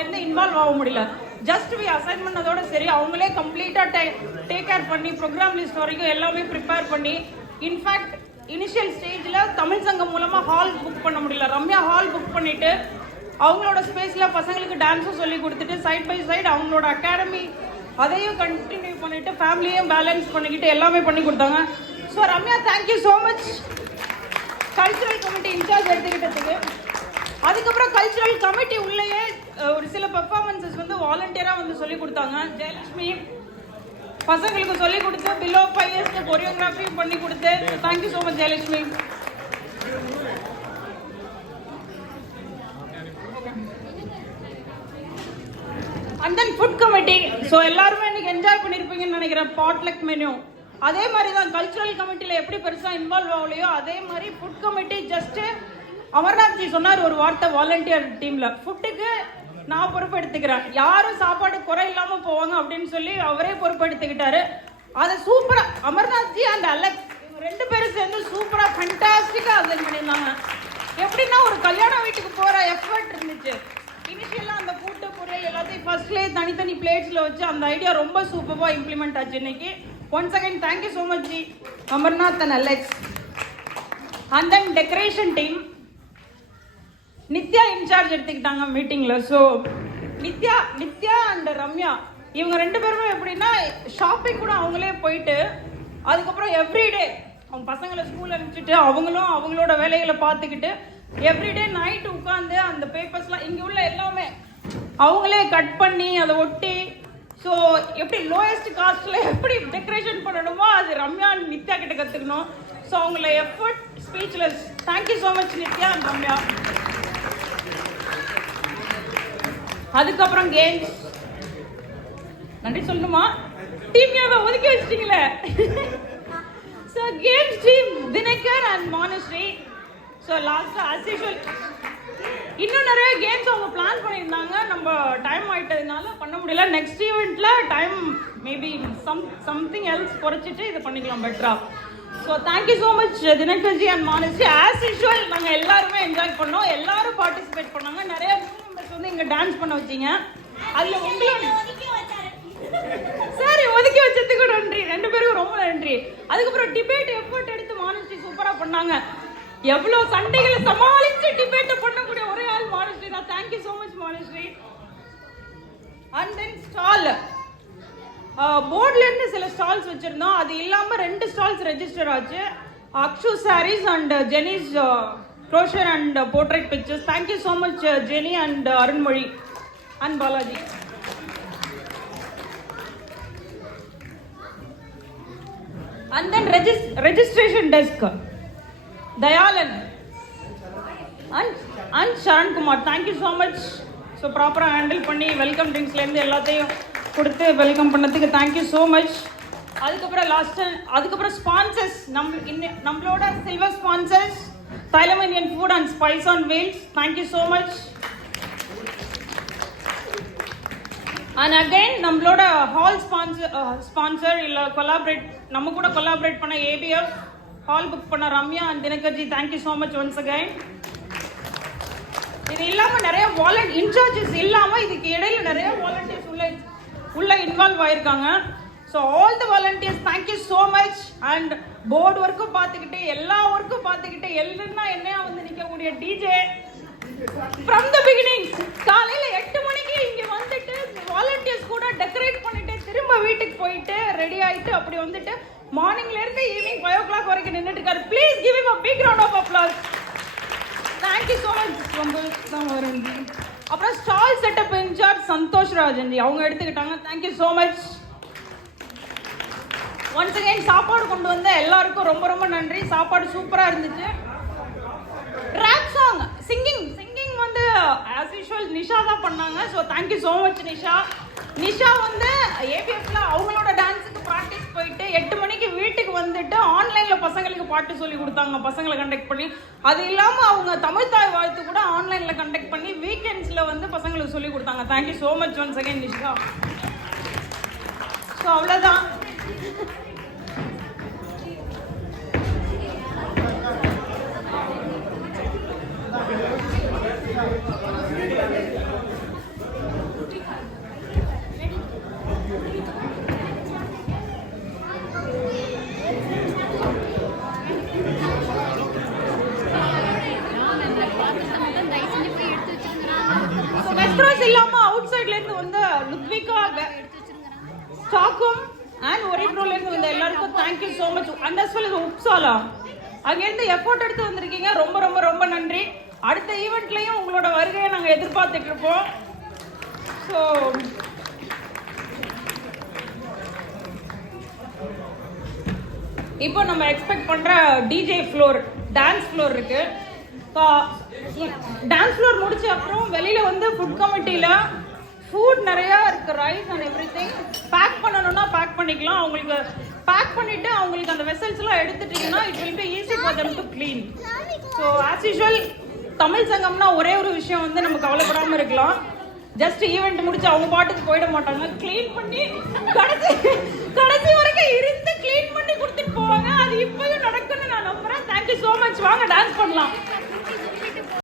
இருந்து இன்வால்வ் ஆக முடியல. ஜஸ்ட் அசைன் பண்ணதோட சரி, அவங்களே கம்ப்ளீட்டாக டேக் கேர் பண்ணி ப்ரோக்ராம் லிஸ்ட் வரைக்கும் எல்லாமே ப்ரிப்பேர் பண்ணி, இன்ஃபேக்ட் இனிஷியல் ஸ்டேஜில் தமிழ் சங்கம் மூலமாக ஹால் புக் பண்ண முடியல. ரம்யா ஹால் புக் பண்ணிவிட்டு அவங்களோட ஸ்பேஸில் பசங்களுக்கு டான்ஸும் சொல்லி கொடுத்துட்டு சைட் பை சைடு அவங்களோட அகாடமி அதையும் கண்டினியூ பண்ணிவிட்டு ஃபேமிலியும் பேலன்ஸ் பண்ணிக்கிட்டு எல்லாமே பண்ணி கொடுத்தாங்க. So Ramya, thank you so much cultural committee incharge எடுத்துக்கிட்டதுக்கு. அதுக்கப்புறம் கல்ச்சுரல் கமிட்டி உள்ளேயே ஒரு சில பெர்ஃபார்மன்ஸஸ் வந்து வாலண்டியராக வந்து சொல்லி கொடுத்தாங்க. ஜெயலட்சுமி பசங்களுக்கு சொல்லி கொடுத்து பிலோ 5 இயர்ஸ்க்கு கொரியோகிராஃபியும் பண்ணி கொடுத்து thank you so much Jayalakshmi. And then food committee. So எல்லாருமே இன்னைக்கு என்ஜாய் பண்ணியிருப்பீங்கன்னு நினைக்கிறேன். பாட்லக் மெனு அதே மாதிரி தான். கல்ச்சுரல் கமிட்டியில் எப்படி பெருசாக இன்வால்வ் ஆகலையோ அதே மாதிரி ஃபுட் கமிட்டி ஜஸ்ட்டு அமர்நாத்ஜி சொன்னார் ஒரு வார்த்தை வாலண்டியர் டீமில், ஃபுட்டுக்கு நான் பொறுப்பு எடுத்துக்கிறேன், யாரும் சாப்பாடு குறை இல்லாமல் போவாங்க அப்படின்னு சொல்லி அவரே பொறுப்பு எடுத்துக்கிட்டாரு. அதை சூப்பராக அமர்நாத்ஜி அண்ட் அலெக்ஸ் ரெண்டு பேரும் சேர்ந்து சூப்பராக ஃபண்டாஸ்டிக்காக அசைன் பண்ணியிருந்தாங்க. எப்படின்னா ஒரு கல்யாண வீட்டுக்கு போகிற எஃபர்ட் இருந்துச்சு. இனிஷியலாக அந்த கூட்டு பொரியல் எல்லாத்தையும் ஃபர்ஸ்ட்லேயே தனித்தனி பிளேட்ஸில் வச்சு அந்த ஐடியா ரொம்ப சூப்பராக இம்ப்ளிமெண்ட் ஆச்சு இன்னைக்கு. Once again thank you so much ji Amarnath and Alex. And then decoration team Nithya incharge எடுத்துக்கிட்டாங்க மீட்டிங்கில். ஸோ நித்யா அண்ட் ரம்யா இவங்க ரெண்டு பேருமே எப்படின்னா ஷாப்பிங் கூட அவங்களே போயிட்டு அதுக்கப்புறம் எவ்ரிடே அவங்க பசங்களை ஸ்கூல் அனுப்பிச்சிட்டு அவங்களும் அவங்களோட வேலைகளை பார்த்துக்கிட்டு எவ்ரிடே நைட்டு உட்காந்து அந்த பேப்பர்ஸ்லாம் இங்கே உள்ள எல்லாமே அவங்களே கட் பண்ணி அதை ஒட்டி, ஸோ எப்படி லோயஸ்ட் காஸ்ட்ல எப்படி டெக்கரேஷன் பண்ணணுமோ அது ரம்யா நித்யா கிட்ட கற்றுக்கணும். ஸோ அவங்கள effort speechless. Thank you so much Nithya and Ramya. அதுக்கப்புறம் கேம்ஸ் நன்றி சொல்லணுமா? டீம் ஒதுக்கி வச்சிட்டீங்களே. So games team Dinakar and Manushree. So last as usual இன்னும் நிறைய கேம்ஸ் அவங்க பிளான் பண்ணியிருந்தாங்க. நம்ம டைம் ஆகிட்டதுனால பண்ண முடியல. நெக்ஸ்ட் ஈவெண்ட்ல டைம் மேபி சம்திங் எல்ஸ் குறைச்சிட்டு இதை பண்ணிக்கலாம் பெட்டரா. So thank you so much Dinakarji and Manushree. As usual நாங்கள் எல்லாருமே என்ஜாய் பண்ணோம், எல்லாரும் பார்ட்டிசிபேட் பண்ணாங்க. நிறைய மெம்பர்ஸ் வந்து இங்கே டான்ஸ் பண்ண வச்சிங்க. அதில் உங்களோட சரி ஒதுக்கி வச்சதுக்கு நன்றி, ரெண்டு பேருக்கும் ரொம்ப நன்றி. அதுக்கப்புறம் டிபேட் எஃபர்ட் எடுத்து மானுஸ்ரீ சூப்பராக பண்ணாங்க. எவ்வளோ சண்டைகளை சமாளித்து டிபேட் பண்ணக்கூடிய ஒரே ஆள் மானுஸ்ரீ தான். Thank you so much Manushree. And then stall போர்ட்லேருந்து சில ஸ்டால்ஸ் வச்சுருந்தோம். அது இல்லாமல் 2 ஸ்டால்ஸ் ரெஜிஸ்டர் ஆச்சு. Akshu saris and Jeni's crochet and portrait pictures. Thank you so much Jeni and Arunmozhi and Balaji. And then registration desk, Dayalan and Sharan Kumar. Thank you so much. So proper handle பண்ணி welcome ட்ரிங்க்ஸ்ல இருந்து எல்லாத்தையும் கொடுத்து வெல்கம் பண்ணதுக்கு thank you so much. அதுக்கப்புறம் sponsors நம்மளோட silver sponsors Thailam Indian food and spice on wheels. Thank you so much. And again நம்மளோட hall sponsor இல்லை நம்ம கூட கொலாபரேட் பண்ண ஏபிஎஃப் ஹால் புக் பண்ண Ramya and Dinakarji. Thank you so much once again. இது இல்லாமல் நிறைய இன்சார்ஜஸ் இல்லாமல் இதுக்கு இடையில நிறைய வாலண்டியர்ஸ் உள்ள இன்வால்வ் ஆயிருக்காங்க. So all the volunteers thank you so much. And board ஒர்க்கும் பார்த்துக்கிட்டு எல்லா ஒர்க்கும் பார்த்துக்கிட்டு எல்லாம் என்னையா வந்து நிற்கக்கூடிய டிஜே ஃப்ரம் த பிகினிங் காலையில் 8 மணிக்கு இங்கே வந்துட்டு வாலண்டியர்ஸ் கூட டெக்கரேட் பண்ணிட்டு திரும்ப வீட்டுக்கு போயிட்டு ரெடி ஆகிட்டு அப்படி வந்துட்டு மார்னிங்லேருந்து ஈவினிங் 5 o'clock வரைக்கும் நின்றுட்டு இருக்காரு. Please give him a big round of applause. Thank you so much. ரொம்ப வரும். அப்புறம் ஸ்டால் செட்டப் இன்சார்ஜ் சந்தோஷ் ராஜன்ஜி அவங்க எடுத்துக்கிட்டாங்க. Thank you so much. Once again சாப்பாடு கொண்டு வந்த எல்லாருக்கும் ரொம்ப ரொம்ப நன்றி. சாப்பாடு சூப்பராக இருந்துச்சு. ரேப் சாங் சிங்கிங் வந்து ஆஸ் யூஷுவல் நிஷா தான் பண்ணாங்க. So thank you so much Nisha வந்து ஏபிஎஃப்ல அவங்களோட டான்ஸுக்கு ப்ராக்டிஸ் போயிட்டு 8 மணிக்கு வீட்டுக்கு வந்துட்டு ஆன்லைனில் பசங்களுக்கு பாட்டு சொல்லி கொடுத்தாங்க பசங்களை கண்டக்ட் பண்ணி. அது இல்லாமல் அவங்க தமிழ் தாய் வாழ்த்து கூட ஆன்லைனில் கண்டக்ட் பண்ணி வீக்கெண்ட்ஸில் வந்து பசங்களுக்கு சொல்லி கொடுத்தாங்க. Thank you so much once again Nisha. So அவ்வளோதான். இல்லாம அவுட் சைட்ல இருந்து வந்த லுத்விகா ஸ்டாக்ஹோம் அண்ட் ஒரிப்ரோல இருந்து வந்த எல்லாருக்கும் thank you so much. And as well Uppsala அங்கேருந்து எஃபோர்ட் எடுத்து வந்திருக்கீங்க. ரொம்ப ரொம்ப ரொம்ப நன்றி. அடுத்த ஈவெண்ட்லையும் உங்களோட வருகையை நாங்கள் எதிர்பார்த்துட்டு இருப்போம். ஸோ இப்போ நம்ம எக்ஸ்பெக்ட் பண்ணுற டிஜே ஃப்ளோர், டான்ஸ் ஃப்ளோர் இருக்கு. டான்ஸ் ஃப்ளோர் முடிச்ச அப்புறம் வெளியில வந்து ஃபுட் கமிட்டியில் ஃபுட் நிறையா இருக்கு, rice and everything. Pack பண்ணணும்னா பேக் பண்ணிக்கலாம். அவங்களுக்கு பேக் பண்ணிட்டு அவங்களுக்கு அந்த வெசல்ஸ்லாம் எடுத்துட்டீங்கன்னா it will be easy for them to clean. So as usual Tamil சங்கம்னா ஒரே ஒரு விஷயம் வந்து நம்ம கவலைப்படாமல் இருக்கலாம். ஜஸ்ட் ஈவெண்ட் முடிச்சு அவங்க பாட்டுக்கு போயிட மாட்டாங்க. க்ளீன் பண்ணி கடைசி வரைக்கும் இருந்து க்ளீன் பண்ணி கொடுத்துட்டு போவாங்க. அது இப்போயும் நடக்குன்னு நான் நம்புறேன். Thank you so much. வாங்க டான்ஸ் பண்ணலாம்.